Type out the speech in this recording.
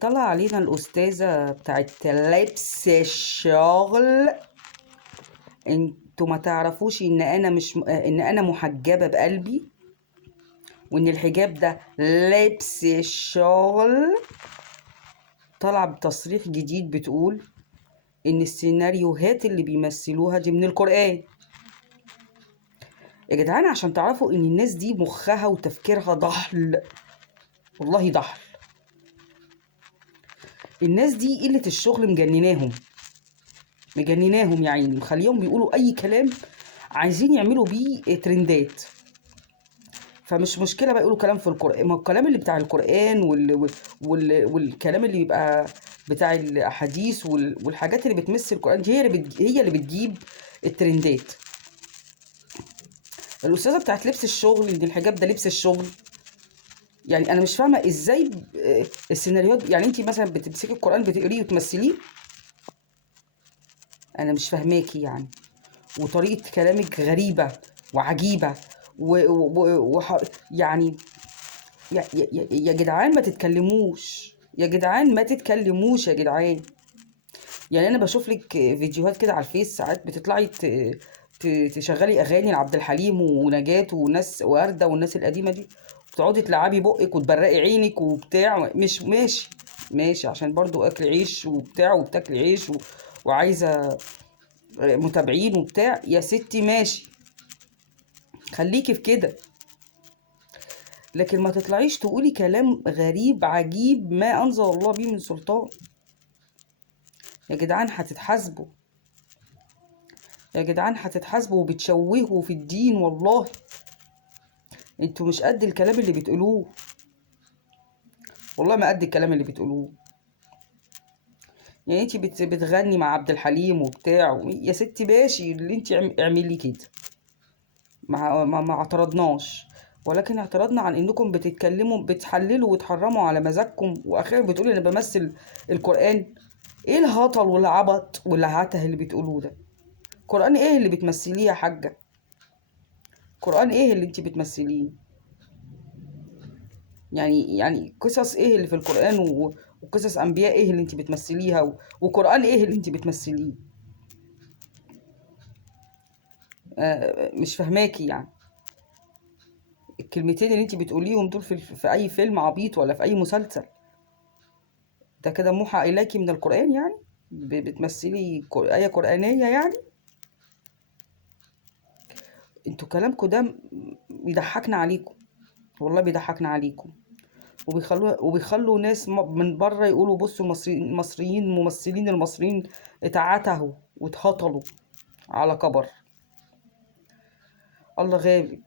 طلع علينا الأستاذة بتاعت لبس الشغل. انتوا ما تعرفوش ان انا مش ان انا محجبة بقلبي، وان الحجاب ده لبس الشغل. طلع بتصريح جديد بتقول ان السيناريوهات اللي بيمثلوها دي من القرآن. يا جدعان عشان تعرفوا ان الناس دي مخها وتفكيرها ضحل، والله ضحل. الناس دي قلة الشغل مجنناهم يا عيني، مخليهم بيقولوا اي كلام عايزين يعملوا بيه ترندات. فمش مشكله بقى يقولوا كلام في القران، ما الكلام اللي بتاع القران والكلام اللي بيبقى بتاع الاحاديث والحاجات اللي بتمثل القران دي هي اللي بتجيب الترندات. الاستاذه بتاعت لبس الشغل، ان الحجاب ده لبس الشغل. يعني انا مش فاهمه ازاي السيناريوهات. يعني انت مثلا بتمسكي القران بتقريه وتمثليه؟ انا مش فاهماكي يعني. وطريقة كلامك غريبة وعجيبة يعني يا جدعان ما تتكلموش، يا جدعان ما تتكلموش يا جدعان. يعني انا بشوف لك فيديوهات كده على الفيس، ساعات بتطلعي تشغلي اغاني لعبد الحليم ونجاة وناس وردة والناس القديمة دي، وتقعدي تلعبي بقك وتبرقي عينك وبتاع. مش ماشي؟ ماشي عشان برضو اكل عيش وبتاع، وبتاكلي عيش وعايزة متابعين وبتاع. يا ستي ماشي، خليكي في كده، لكن ما تطلعيش تقولي كلام غريب عجيب ما أنزل الله به من سلطان. يا جدعان هتتحاسبوا، يا جدعان هتتحاسبوا، وبتشوهوا في الدين والله. انتوا مش قد الكلام اللي بتقولوه، والله ما قد الكلام اللي بتقولوه. يعني انتي بتغني مع عبد الحليم وبتاع، يا ستي ماشي اللي انتي اعملي كده، ما اعترضناش، ولكن اعترضنا عن انكم بتتكلموا بتحللوا وتحرموا على مزاجكم، واخيرا بتقولي انا بمثل القرآن. ايه الهطل والعبط والعته اللي بتقولوه ده؟ قرآن ايه اللي بتمثليه يا حاجة؟ قرآن ايه اللي انت بتمثليه؟ يعني قصص ايه اللي في القرآن وقصص انبياء ايه اللي انت بتمثليها وقرآن ايه اللي انت بتمثليه؟ مش فاهماكي يعني. الكلمتين اللي انت بتقوليهم دول في اي فيلم عبيط ولا في اي مسلسل، ده كده موحى اليكي من القرآن يعني؟ بتمثلي آية قرآنية يعني؟ انتوا كلامكم ده بيضحكنا عليكم، والله بيضحكنا عليكم. وبيخلوا ناس من بره يقولوا بصوا المصريين الممثلين المصريين اتعتهوا واتهطلوا على كبر. الله غالب.